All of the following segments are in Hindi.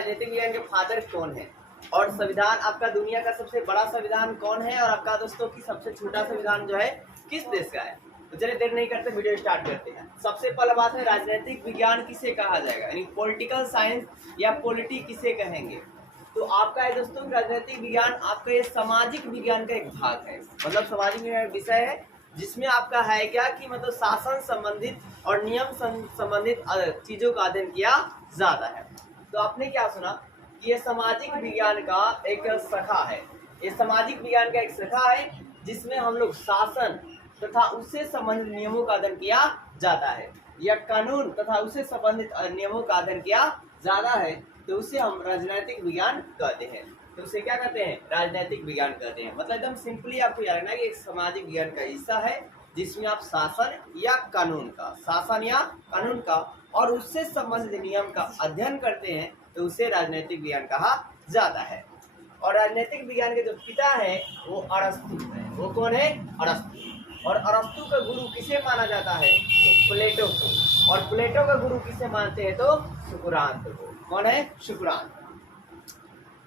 राजनीतिक विज्ञान के फादर कौन है और संविधान आपका दुनिया का सबसे बड़ा संविधान कौन है और आपका दोस्तों की सबसे छोटा संविधान जो है किस देश का है। तो चलिए देर नहीं करते वीडियो स्टार्ट करते हैं। सबसे पहला बात है राजनीतिक विज्ञान किसे कहा जाएगा, यानी पॉलिटिकल साइंस या पॉलिटी किसे कहेंगे। तो आपका है दोस्तों राजनीतिक विज्ञान आपका ये सामाजिक विज्ञान का एक भाग है, मतलब सामाजिक विज्ञान विषय है जिसमें आपका है क्या कि मतलब शासन संबंधित और नियम संबंधित चीजों का अध्ययन किया जाता है। तो आपने क्या सुना कि ये सामाजिक विज्ञान का एक शाखा है, ये सामाजिक विज्ञान का एक शाखा है जिसमें हम लोग शासन तथा उससे संबंधित नियमों का अध्ययन किया जाता है, या कानून तथा उससे संबंधित नियमों का अध्ययन किया जाता है, तो उसे हम राजनीतिक विज्ञान कहते हैं। तो उसे क्या कहते हैं, राजनीतिक विज्ञान कहते हैं। मतलब एकदम सिंपली आपको याद रखना है कि एक सामाजिक विज्ञान का हिस्सा है जिसमें आप शासन या कानून का और उससे संबंधित नियम का अध्ययन करते हैं, तो उसे राजनीतिक विज्ञान कहा जाता है। और राजनीतिक विज्ञान के जो पिता है वो अरस्तु है। वो कौन है, अरस्तु। और अरस्तु का गुरु किसे माना जाता है, तो प्लेटो को। और प्लेटो का गुरु किसे मानते हैं, तो सुकरात को। कौन है, सुकरात।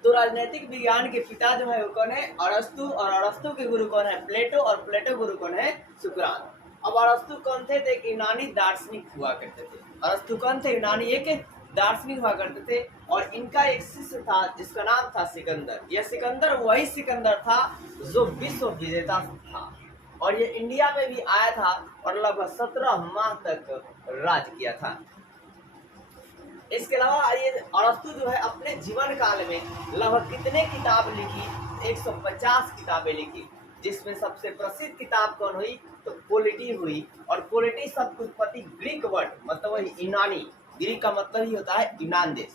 तो राजनीतिक विज्ञान के पिता जो है वो कौन है, अरस्तु। और अरस्तु के गुरु कौन है, प्लेटो। और प्लेटो गुरु कौन है, सुकरात। अब अरस्तु कौन थे, एक यूनानी दार्शनिक हुआ करते थे। अरस्तु कौन थे, यूनानी एक दार्शनिक हुआ करते थे। और इनका एक शिष्य था जिसका नाम था सिकंदर। यह सिकंदर वही सिकंदर था जो विश्व विजेता था, और ये इंडिया में भी आया था और लगभग 17 माह तक राज किया था। इसके अलावा ये अरस्तु जो है अपने जीवन काल में लगभग कितने किताब लिखी, 150 किताबें लिखी, जिसमें सबसे प्रसिद्ध किताब कौन हुई, तो पॉलिटी हुई। और पॉलिटी शब्द की उत्पत्ति ग्रीक वर्ड, मतलब वही यूनानी, ग्रीक का मतलब ही होता है यूनान देश।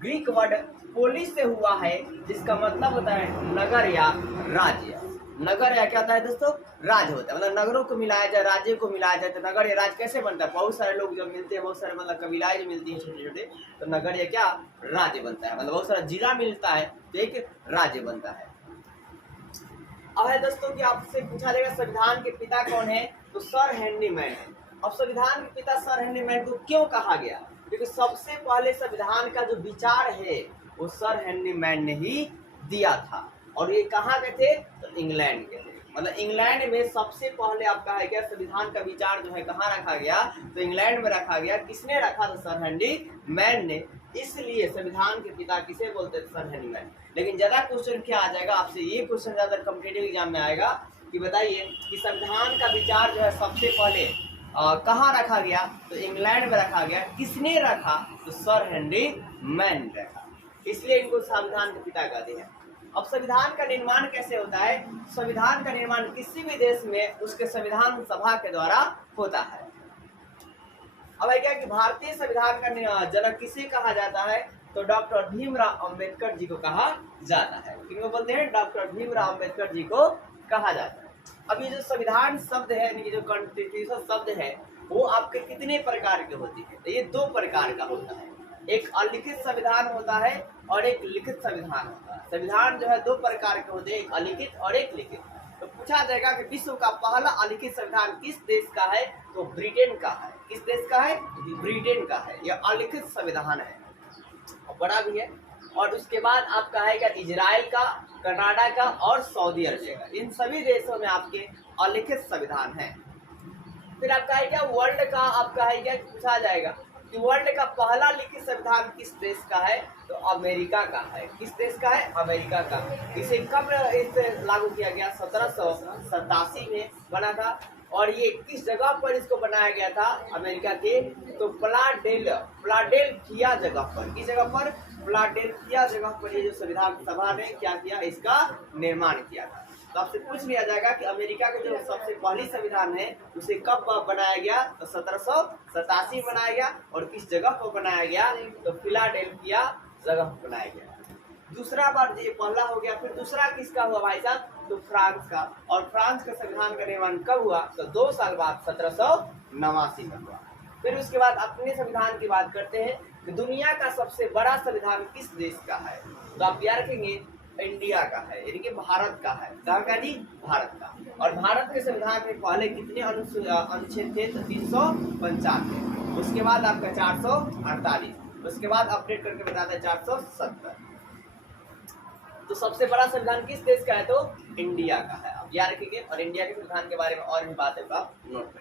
ग्रीक वर्ड पोलिस से हुआ है जिसका मतलब होता है नगर या राज्य। नगर या क्या होता है दोस्तों, राज्य होता है। मतलब नगरों को मिलाया जाए, राज्य को मिलाया जाए, तो नगर या राज्य कैसे बनता है। बहुत सारे लोग जब मिलते हैं, बहुत सारे मतलब कबीलाएं जो मिलती हैं छोटे छोटे, तो नगर या क्या राज्य बनता है। मतलब बहुत सारा जिला मिलता है तो एक राज्य बनता है। अब है दोस्तों कि आपसे पूछा जाएगा संविधान के पिता कौन है, तो सर हेनरी मैन है। अब संविधान के पिता सर हेनरी मैन को क्यों कहा गया, क्योंकि सबसे पहले संविधान का जो विचार है वो सर हेनरी मैन ने ही दिया था। और ये कहाँ के थे, तो इंग्लैंड के थे। मतलब इंग्लैंड में सबसे पहले आपका है क्या संविधान का विचार जो है कहाँ रखा गया, तो इंग्लैंड में रखा गया। किसने रखा, तो सर हेनरी मैन ने। इसलिए संविधान के पिता किसे बोलते थे, सर हेनरी मैन। लेकिन ज्यादा क्वेश्चन क्या आ जाएगा आपसे, ये क्वेश्चन ज्यादा कॉम्पिटिटिव एग्जाम में आएगा कि बताइए कि संविधान का विचार जो है सबसे पहले कहाँ रखा गया, तो इंग्लैंड में रखा गया। किसने रखा, तो सर हेनरी मैन ने रखा, इसलिए इनको संविधान के पिता कहते हैं। अब संविधान का निर्माण कैसे होता है, संविधान का निर्माण किसी भी देश में उसके संविधान सभा के द्वारा होता है। अब है क्या कि भारतीय संविधान का जनक किसे कहा जाता है, तो डॉक्टर भीमराव अंबेडकर जी को कहा जाता है। किनको बोलते हैं, डॉक्टर भीमराव अंबेडकर जी को कहा जाता है। अब ये जो संविधान शब्द है, यानी कि जो कॉन्स्टिट्यूशन शब्द है, वो आपके कितने प्रकार के होते हैं, तो ये 2 प्रकार का होता है। एक अलिखित संविधान होता है और एक लिखित संविधान होता है। संविधान जो है 2 प्रकार के होते हैं, एक अलिखित और एक लिखित। तो पूछा जाएगा कि विश्व का पहला अलिखित संविधान किस देश का है, तो ब्रिटेन का है। किस देश का है, ब्रिटेन का है। यह अलिखित संविधान है और बड़ा भी है। और उसके बाद आपका है क्या इजराइल का, कनाडा का और सऊदी अरबिया का। इन सभी देशों में आपके अलिखित संविधान है। फिर आपका है क्या वर्ल्ड का, आपका है क्या पूछा जाएगा कि वर्ल्ड का पहला लिखित संविधान किस देश का है, तो अमेरिका का है। किस देश का है, अमेरिका का। इसे कब इसे लागू किया गया, 1787 में बना था। और ये किस जगह पर इसको बनाया गया था, अमेरिका के, तो फिलाडेल्फिया जगह पर। किस जगह पर, फिलाडेल्फिया जगह पर ये जो संविधान सभा ने क्या किया, इसका निर्माण किया था। तो आपसे पूछ लिया जाएगा कि अमेरिका का जो सबसे पहली संविधान है उसे कब बनाया गया, तो 1787 बनाया गया। और किस जगह पर बनाया गया, तो फिलाडेल्फिया जगह पर बनाया गया। दूसरा बार ये पहला हो गया। फिर दूसरा किसका हुआ भाई साहब, तो फ्रांस का। और फ्रांस का संविधान का निर्माण कब हुआ, तो 2 साल बाद 1789 में हुआ। फिर उसके बाद अपने संविधान की बात करते हैं कि दुनिया का सबसे बड़ा संविधान किस देश का है, तो आप याद रखेंगे इंडिया का है, यानी कि भारत का है। कहाँ का जी, भारत का। और भारत के संविधान में पहले कितने अनुच्छेद थे, तो 395। उसके बाद आपका 448। उसके बाद अपडेट करके बताता है 470। तो सबसे बड़ा संविधान किस देश का है? तो इंडिया का है। आप याद रखिए और इंडिया के संविधान के बारे में और भी बातें आप नोट